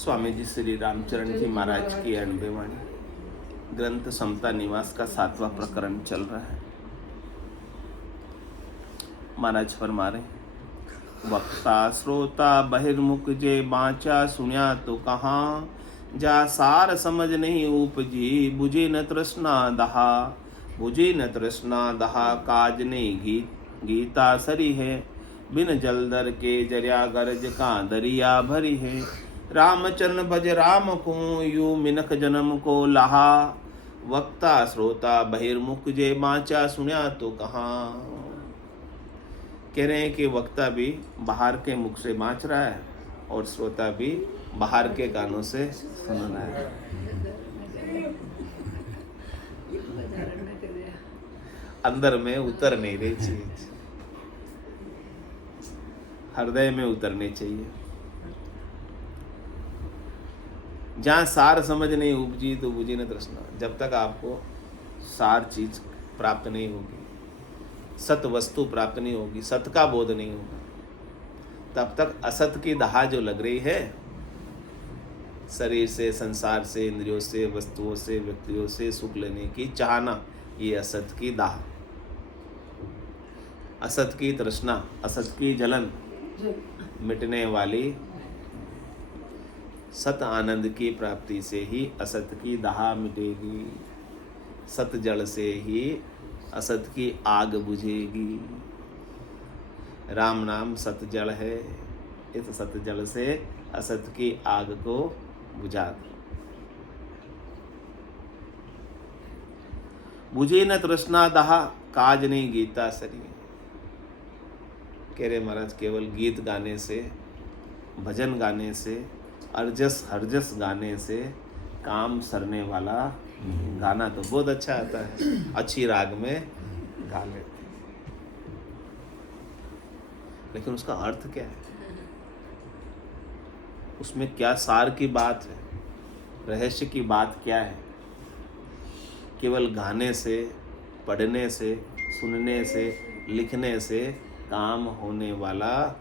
स्वामी जी श्री रामचरण जी महाराज की 98वीं वाणी ग्रंथ समता निवास का 7वां प्रकरण चल रहा है। महाराज फरमा रहे, वक्ता श्रोता बहिर्मुख जे बाचा सुनिया तो कहाँ, जा सार समझ नहीं उपजी बुझे न तृष्णा दहा। बुझे न तृष्णा दहा काज नहीं गीता सरी है, बिन जलधर के जरिया गर्ज का दरिया भरी है। रामचरण भज राम को यू मिनख जन्म को लहा, वक्ता श्रोता बहिर्मुख जे बाचा सुनिया तो कहाँ। कह रहे हैं कि वक्ता भी बाहर के मुख से बाँच रहा है और श्रोता भी बाहर के कानों से सुन रहा है। अंदर में उतर नहीं रही चीज, हृदय में उतरनी चाहिए। जहाँ सार समझ नहीं उपजी तो बुझी न तृष्णा। जब तक आपको सार चीज प्राप्त नहीं होगी, सत वस्तु प्राप्त नहीं होगी, सत का बोध नहीं होगा, तब तक असत की दाह जो लग रही है, शरीर से, संसार से, इंद्रियों से, वस्तुओं से, व्यक्तियों से सुख लेने की चाहना, ये असत की दाह, असत की तृष्णा, असत की जलन मिटने वाली सत आनंद की प्राप्ति से ही असत की दाह मिटेगी। सत जल से ही असत की आग बुझेगी। राम नाम सत जल है, इस सत जल से असत की आग को बुझा दो। बुझे न तृष्णा दहा काज नहीं गीता सरी। कह रहे महाराज, केवल गीत गाने से, भजन गाने से, अर्जस हरजस गाने से काम सरने वाला। गाना तो बहुत अच्छा आता है, अच्छी राग में गा लेते, लेकिन उसका अर्थ क्या है, उसमें क्या सार की बात है, रहस्य की बात क्या है। केवल गाने से, पढ़ने से, सुनने से, लिखने से काम होने वाला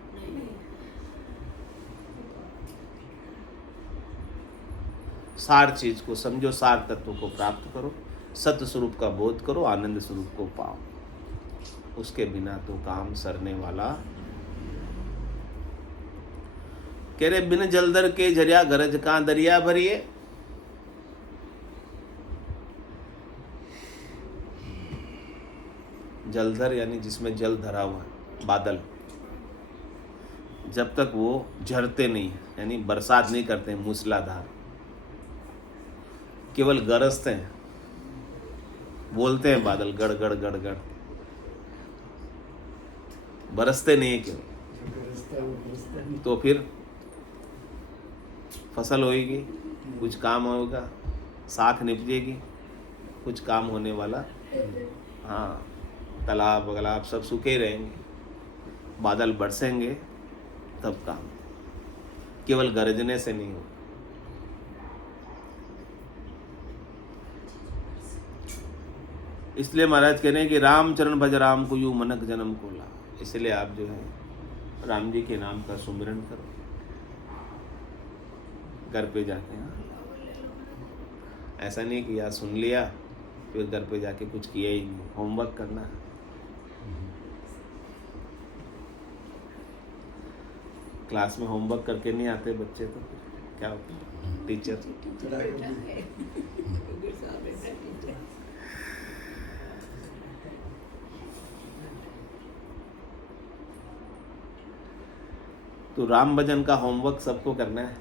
सार चीज को समझो, सार तत्व को प्राप्त करो, सत्य स्वरूप का बोध करो, आनंद स्वरूप को पाओ। उसके बिना तो काम सरने वाला। कह रहे, बिन जलधर के जरिया गरज का दरिया भरिए। जलधर यानी जिसमें जल धरा हुआ है, बादल, जब तक वो झरते नहीं, यानी बरसात नहीं करते मूसलाधार, केवल गरजते हैं, बोलते हैं बादल गड़ गड़ गड़ गड़, बरसते नहीं है क्यों। तो फिर फसल होएगी, कुछ काम होगा, साख निपजेगी, कुछ काम होने वाला। हाँ, तालाब वगलाब सब सूखे रहेंगे, बादल बरसेंगे, तब काम। केवल गरजने से नहीं हो। इसलिए महाराज कह रहे हैं कि रामचरण भज राम को यूं मनक जन्म को ला। इसलिए आप जो है राम जी के नाम का सुमिरन करो घर पे जाके। ऐसा नहीं कि यार सुन लिया फिर घर पे जाके कुछ किया ही नहीं, होमवर्क करना है। क्लास में होमवर्क करके नहीं आते बच्चे तो क्या होता है, टीचर तो राम भजन का होमवर्क सबको करना है,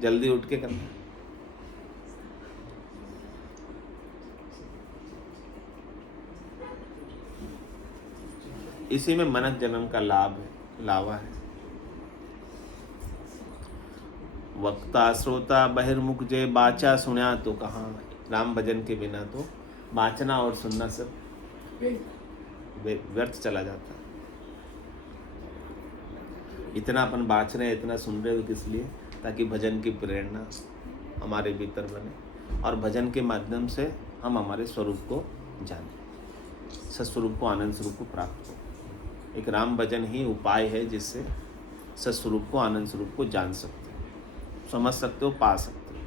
जल्दी उठ के करना है। इसी में मनक जन्म का लावा है। वक्ता श्रोता बहिर्मुख जे बाचा सुना तो कहाँ। राम भजन के बिना तो बाँचना और सुनना सब व्यर्थ चला जाता है। इतना अपन बाँच रहे हैं, इतना सुन रहे हो, किस लिए? ताकि भजन की प्रेरणा हमारे भीतर बने और भजन के माध्यम से हम हमारे स्वरूप को जानें, सत्स्वरूप को, आनंद स्वरूप को प्राप्त हो। एक राम भजन ही उपाय है जिससे सत्स्वरूप को, आनंद स्वरूप को जान सकते हो, समझ सकते हो, पा सकते हो।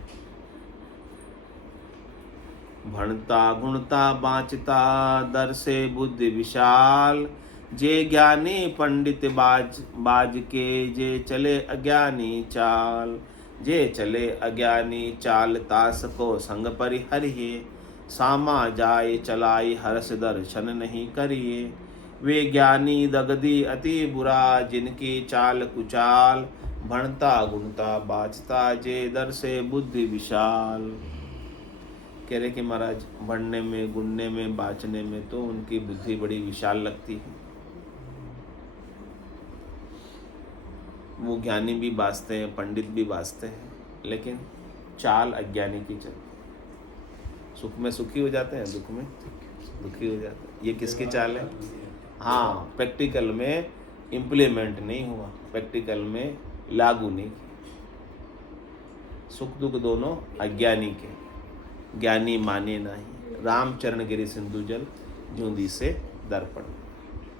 भणता गुणता बाँचता दर से बुद्धि विशाल, जे ज्ञानी पंडित बाज के, जे चले अज्ञानी चाल। जे चले अज्ञानी चाल तास को संग परिहरिये, सामा जाए चलाई हर्ष दर्शन नहीं करिए। वे ज्ञानी दगदी अति बुरा, जिनकी चाल कुचाल। भणता गुणता बाजता जे दर से बुद्धि विशाल। कह रहे कि महाराज बढ़ने में, गुणने में, बाँचने में तो उनकी बुद्धि बड़ी विशाल लगती है। वो ज्ञानी भी बाँचते हैं, पंडित भी बाँचते हैं, लेकिन चाल अज्ञानी की चलती। सुख में सुखी हो जाते हैं, दुख में दुखी हो जाते हैं। ये किसकी चाल है? हाँ, प्रैक्टिकल में इम्प्लीमेंट नहीं हुआ, प्रैक्टिकल में लागू नहीं किया। सुख दुख दोनों अज्ञानी के, ज्ञानी माने नहीं। रामचरण गिरि सिंधु जल, जूंदी से दर्पण।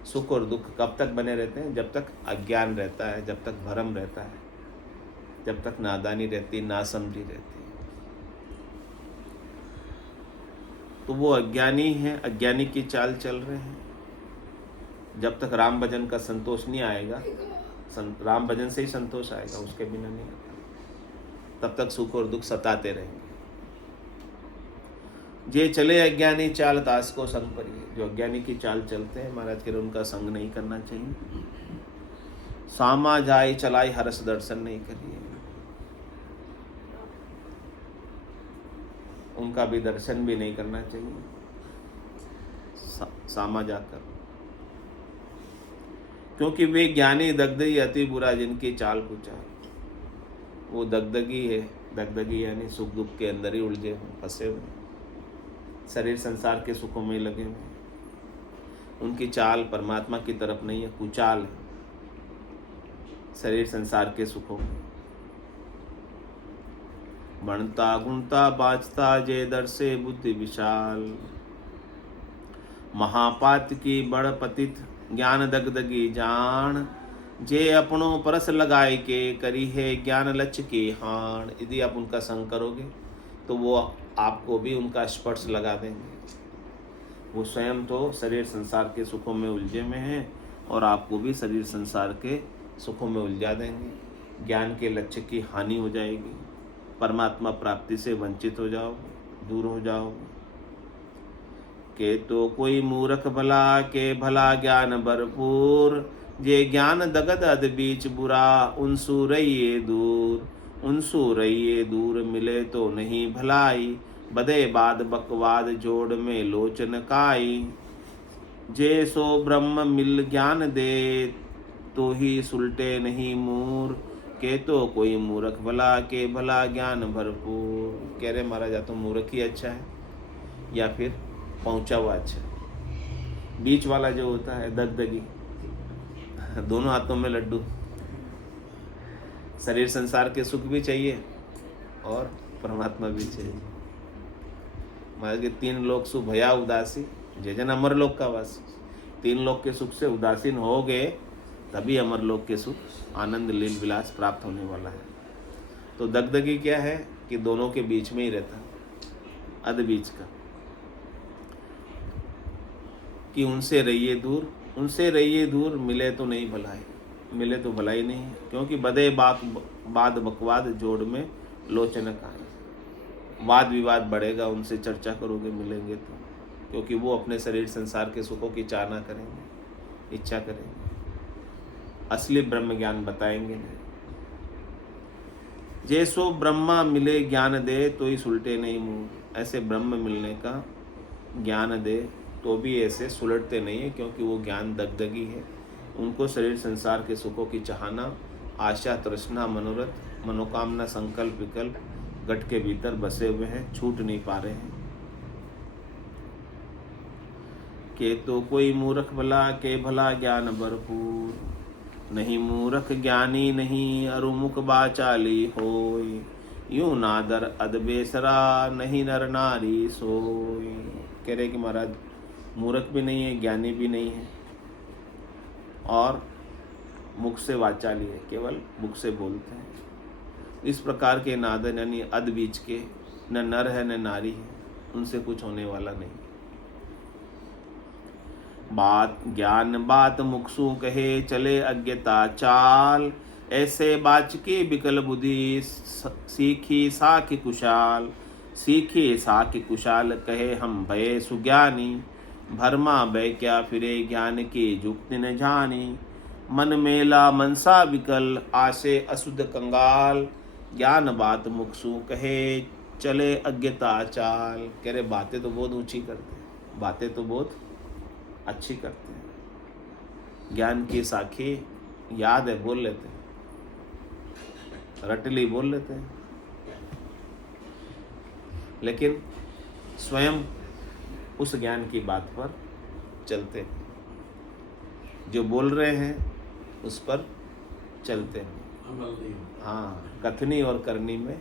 सुख और दुख कब तक बने रहते हैं? जब तक अज्ञान रहता है, जब तक भ्रम रहता है, जब तक नादानी रहती, नासमझी रहती है। तो वो अज्ञानी है, अज्ञानी की चाल चल रहे हैं। जब तक राम भजन का संतोष नहीं आएगा, राम भजन से ही संतोष आएगा, उसके बिना नहीं आता। तब तक सुख और दुख सताते रहेंगे। जे चले अज्ञानी चाल तास को संग परिये। जो अज्ञानी की चाल चलते हैं, महाराज के उनका संग नहीं करना चाहिए। सामा जाए चलाई हर्ष दर्शन नहीं करिए। उनका भी दर्शन भी नहीं करना चाहिए सामा जाकर, क्योंकि वे ज्ञानी दगदगी अति बुरा, जिनकी चाल कुचाल। वो दगदगी है, दगदगी यानी सुख दुख के अंदर ही उलझे हुए, फंसे हुए, शरीर संसार के सुखों में लगे हुए। उनकी चाल परमात्मा की तरफ नहीं है, कुचाल है, शरीर संसार के सुखों में। बढ़ता गुणता बाँचता जे दर से बुद्धि विशाल। महापात की बड़ पतित ज्ञान दगदगी जान। जे अपनों परस लगाए के, करी है ज्ञान लक्ष्य की हान। यदि आप उनका संग करोगे तो वो आपको भी उनका स्पर्श लगा देंगे। वो स्वयं तो शरीर संसार के सुखों में उलझे में हैं और आपको भी शरीर संसार के सुखों में उलझा देंगे। ज्ञान के लक्ष्य की हानि हो जाएगी, परमात्मा प्राप्ति से वंचित हो जाओगे, दूर हो जाओगे। के तो कोई मूर्ख भला, के भला ज्ञान भरपूर। जे ज्ञान दगद अद बीच बुरा, उनसु रहिए दूर। उनसु रहिए दूर, मिले तो नहीं भलाई। बदे बाद बकवाद जोड़ में लोचन काई। जे सो ब्रह्म मिल ज्ञान दे, तो ही सुलटे नहीं मूर। के तो कोई मूर्ख भला, के भला ज्ञान भरपूर। कह रहे महाराज, या तो मूर्ख ही अच्छा है या फिर पहुंचा हुआ अच्छा है। बीच वाला जो होता है दगदगी, दोनों हाथों में लड्डू। शरीर संसार के सुख भी चाहिए और परमात्मा भी चाहिए। महाराज के तीन लोक सुख भया उदासी, जय जन अमर लोक का वासी। तीन लोक के सुख से उदासीन हो गए तभी अमर लोक के सुख, आनंद लील विलास प्राप्त होने वाला है। तो दगदगी क्या है कि दोनों के बीच में ही रहता, अध बीच का, कि उनसे रहिए दूर, उनसे रहिए दूर, मिले तो नहीं भलाई। मिले तो भलाई नहीं है, क्योंकि बदे बाद बकवाद जोड़ में लोचन काई। वाद विवाद बढ़ेगा, उनसे चर्चा करोगे मिलेंगे तो, क्योंकि वो अपने शरीर संसार के सुखों की चाहना करेंगे, इच्छा करेंगे, असली ब्रह्म ज्ञान बताएंगे नहीं। जैसो ब्रह्मा मिले ज्ञान दे, तो ही सुलटे नहीं मुँह। ऐसे ब्रह्म मिलने का ज्ञान दे तो भी ऐसे सुलटते नहीं है, क्योंकि वो ज्ञान दगदगी है। उनको शरीर संसार के सुखों की चाहना, आशा तृष्णा मनोरथ मनोकामना संकल्प विकल्प गट के भीतर बसे हुए हैं, छूट नहीं पा रहे हैं। के तो कोई मूर्ख भला, के भला ज्ञान भरपूर। नहीं मूर्ख ज्ञानी नहीं, अरुमुख बाचाली होय। यूं नादर अद बेसरा, नहीं नर नारी सोय। कह रहे कि महाराज मूर्ख भी नहीं है, ज्ञानी भी नहीं है, और मुख से वाचाली है, केवल मुख से बोलते हैं। इस प्रकार के नादन यानी अध बीच के, न नर है न नारी है, उनसे कुछ होने वाला नहीं। बात ज्ञान बात मुखसु कहे, चले अज्ञता चाल, ऐसे बाचके बिकल बुद्धि, सीखी साखी कुशाल। सीखे साखी कुशाल कहे, हम भये सुज्ञानी, भरमा भय क्या फिरे, ज्ञान की जुक्ति न जानी। मन मेला मनसा विकल, आसे अशुद्ध कंगाल, ज्ञान बात मुखसु कहे, चले अज्ञता चाल। कह रहे बातें तो बहुत ऊंची करते हैं, बातें तो बहुत अच्छी करते हैं, ज्ञान की साखी याद है बोल लेते हैं, रटली बोल लेते हैं, लेकिन स्वयं उस ज्ञान की बात पर चलते हैं, जो बोल रहे हैं उस पर चलते हैं। हाँ, कथनी और करनी में,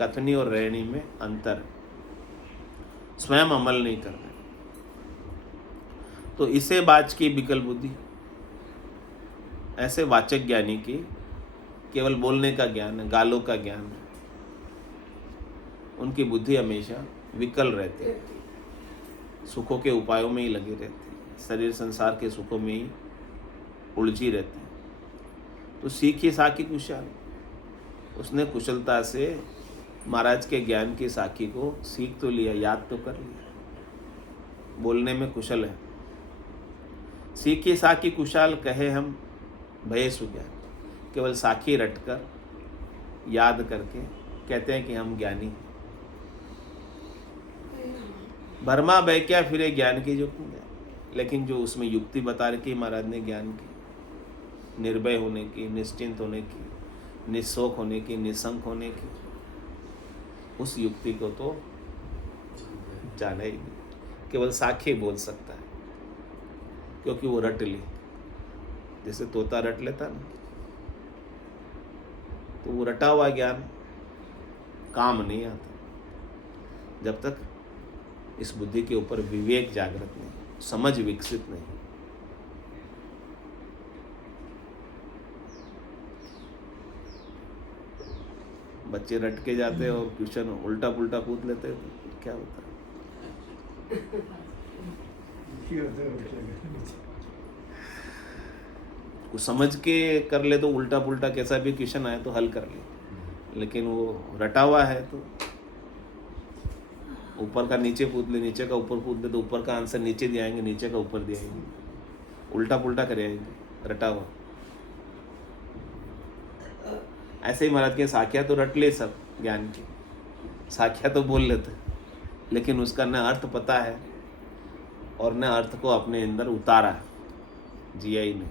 कथनी और रहनी में अंतर, स्वयं अमल नहीं कर रहे। तो इसे बाच की विकल बुद्धि, ऐसे वाचक ज्ञानी की केवल बोलने का ज्ञान है, गालों का ज्ञान है, उनकी बुद्धि हमेशा विकल रहती है, सुखों के उपायों में ही लगी रहती है, शरीर संसार के सुखों में ही उलझी रहती है। तो सीखी साखी कुशल, उसने कुशलता से महाराज के ज्ञान की साखी को सीख तो लिया, याद तो कर लिया, बोलने में कुशल है। सीखी साखी कुशाल कहे, हम भय सुज्ञान, केवल साखी रटकर याद करके कहते हैं कि हम ज्ञानी हैं। भरमा भय क्या फिरे, ज्ञान की जो, लेकिन जो उसमें युक्ति बता रखी महाराज ने ज्ञान की, निर्भय होने की, निश्चिंत होने की, निशोक होने की, निशंक होने की, उस युक्ति को तो जाना ही नहीं, केवल साखी बोल सकता है, क्योंकि वो रट ली, जैसे तोता रट लेता ना, तो वो रटा हुआ ज्ञान काम नहीं आता जब तक इस बुद्धि के ऊपर विवेक जागृत नहीं, समझ विकसित नहीं। बच्चे रट के जाते हैं और ट्यूशन उल्टा पुल्टा कूद लेते हैं, तो क्या होता है? कुछ समझ के कर ले तो उल्टा पुल्टा कैसा भी क्वेश्चन आए तो हल कर ले, लेकिन वो रटा हुआ है तो ऊपर का नीचे कूद ले, नीचे का ऊपर कूद ले, तो ऊपर का आंसर नीचे दिए आएंगे, नीचे का ऊपर दिए आएंगे, उल्टा पुल्टा करेंगे रटा हुआ। ऐसे ही महाराज के साखिया तो रट ले, सब ज्ञान की साखिया तो बोल लेते, लेकिन उसका न अर्थ पता है और न अर्थ को अपने अंदर उतारा, जिया ही नहीं।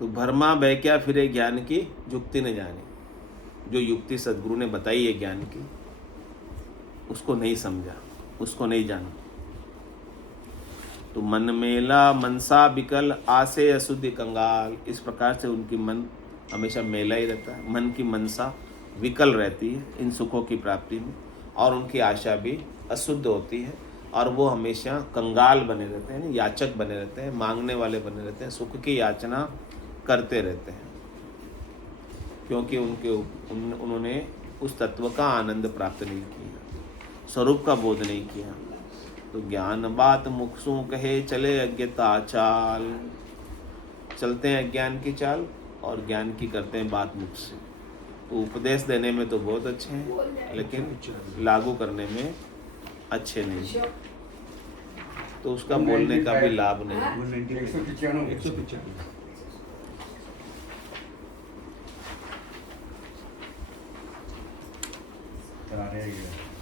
तो भरमा भय क्या फिरे, ज्ञान की युक्ति न जानी। जो युक्ति सदगुरु ने बताई है ज्ञान की, उसको नहीं समझा, उसको नहीं जाना। तो मन मेला मनसा बिकल, आसे अशुद्धि कंगाल। इस प्रकार से उनकी मन हमेशा मेला ही रहता है, मन की मनसा विकल रहती है इन सुखों की प्राप्ति में, और उनकी आशा भी अशुद्ध होती है, और वो हमेशा कंगाल बने रहते हैं, याचक बने रहते हैं, मांगने वाले बने रहते हैं, सुख की याचना करते रहते हैं, क्योंकि उन्होंने उस तत्व का आनंद प्राप्त नहीं किया, स्वरूप का बोध नहीं किया। तो ज्ञान बात मुखसु कहे, चले अज्ञता चाल। चलते हैं अज्ञान की चाल और ज्ञान की करते हैं बात मुख से। तो उपदेश देने में तो बहुत अच्छे हैं, लेकिन लागू करने में अच्छे नहीं, तो उसका बोलने का भी लाभ नहीं।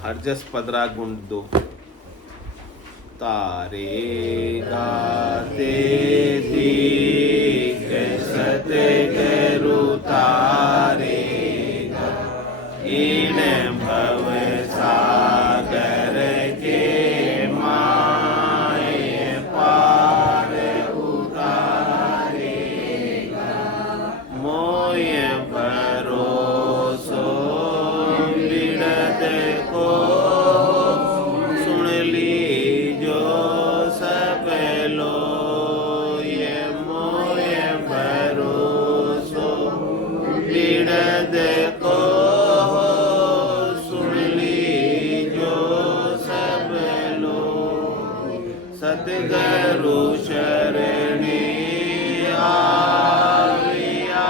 हरजस पदरा गुंड 2। तारे गाते थी कैसते करू तारे गा, इन भव सागर के माए पार उतारेगा, मोय भरोसो बिड़त को सुन लीजो सतगुरु शरणे आविया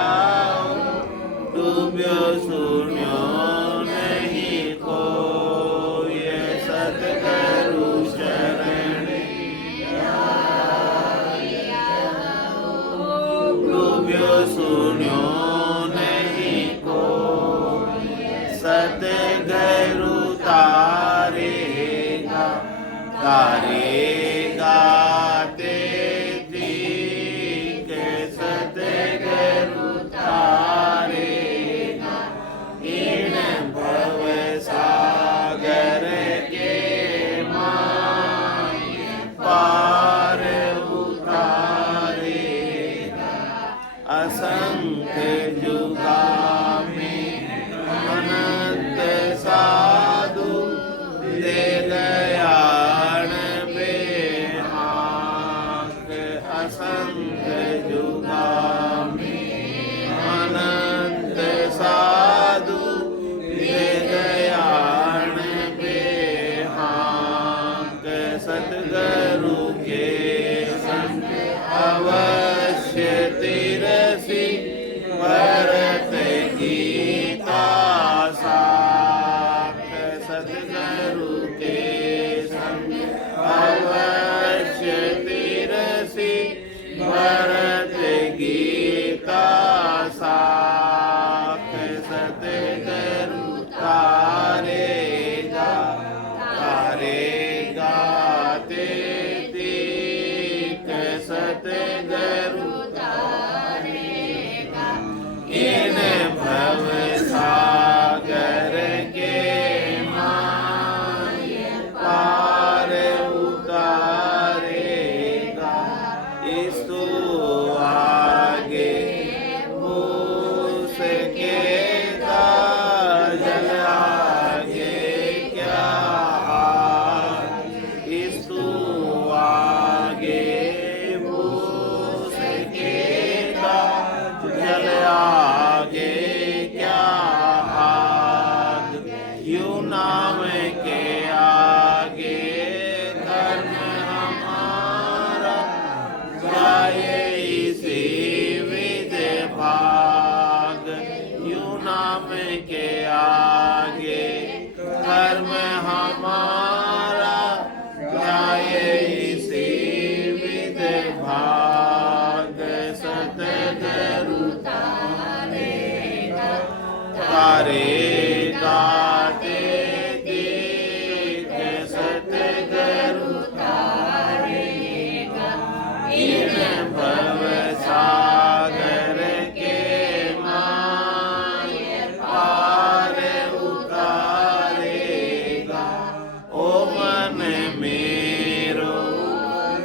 डूब्यो सुन्यो नहीं कोई सतगुरु शरणे डूब्यो सुन्यो नहीं कोई सतगुरु तारेगा तारेगा सतगुरु तारेगा इन भव सागर के मान पार उतारेगा असंख्य जुगा में अनंत साधु दे दयान बेहाक असंख्य जुगा में अनंत साधु दे दयान बेहाक सतगुरु के संग अवश्य तिरसी भरत गीता साख सतगुरु के संग अवश्य तिरसी भरत गीता साख सतगुरु तारेगा तारेगा ते सतगुरु तारेगा इन भव सागर के मान पार उतारेगा इस तो आगे उसके जल आगे क्या इस तो आगे जल आगे क्या हाथ यू नाम के आगे कर्म हमारा जाए इसी विद भाग यू नाम के आगे कर्म हमारा जाए इसी विद भाग सतगुरु तारेगा ते सतगुरु तारेगा इन भव सागर के मान पार उतारेगा ओ मन मेरो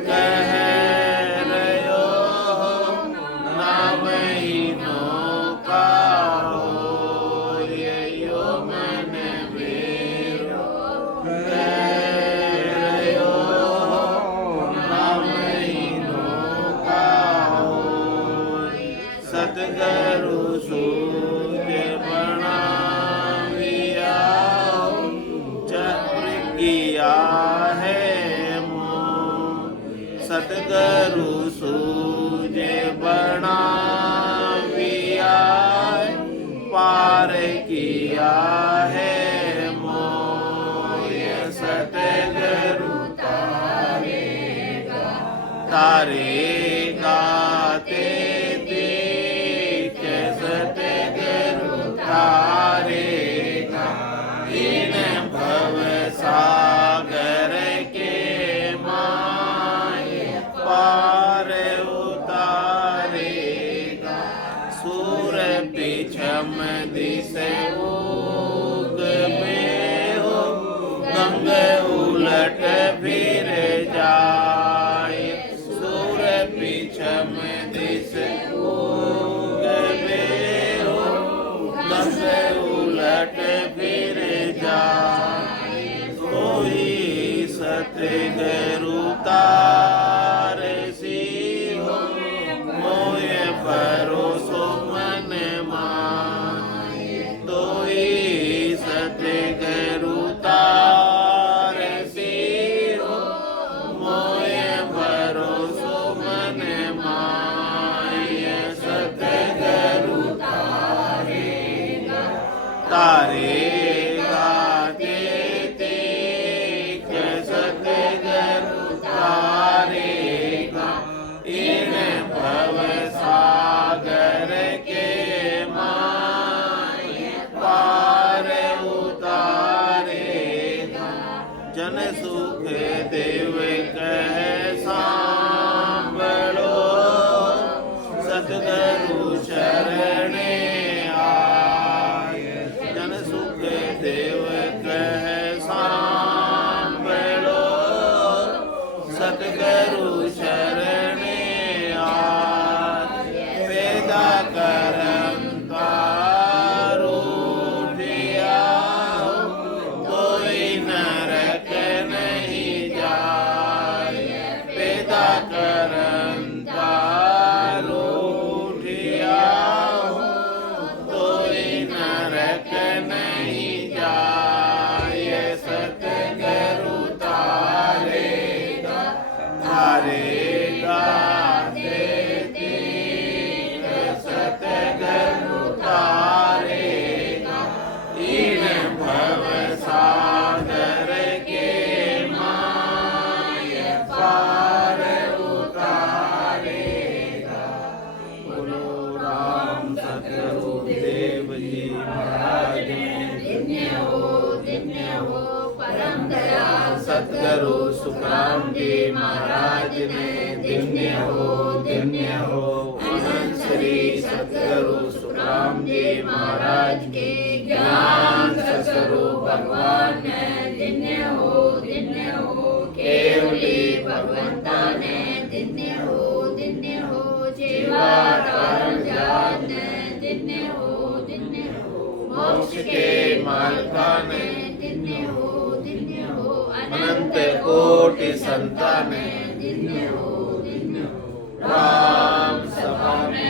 कह रयो नाम ही नौका मन मेरो रयो नाम ही नौका सतगुरु सूझ बनाविया चक्र किया है मोह सतगुरु सूझ बनाविया पार किया है मोय सतगुरु तारेगा तारेगा ते सतगुरु तारेगा इन भव सागर के मान पार उतारेगा सूर पिछम दिसे उग में हो गंग उलट फिर जाए सूर पिछम दिसे उग में हो गंग उलट फिर जाए कोई सतगुरु तारसी हो मोय भरोसो मन माय तोई सतगुरु तारसी हो मोय देव कह सांभळो, सतगुरु शरणे आय। जन सुख देव कह सांभळो, सतगुरु शरणे आय। वेदा करंता रूठिया, कोई नरक नहीं जाय। वेदा करंता रूठिया, कोई नरक नहीं जाय। सतगुरु तारेगा तारेगा देती, सतगुरु तारेगा इन भव सागर के माय पार उतारेगा। बोलो राम सतगुरु देव जी महाराज धन्य हो परम दयाल सतगुरु सुखराम जी महाराज ने धन्य हो अनंत श्री सतगुरु सुखराम जी महाराज के ज्ञान सतगुरु भगवान ने धन्य हो केवली भगवंता ने धन्य हो जीवा तारण जात ने धन्य हो मोक्ष के मार्गा ने धन्य हो अनंत कोटि संतान धन्य हो राम सभा में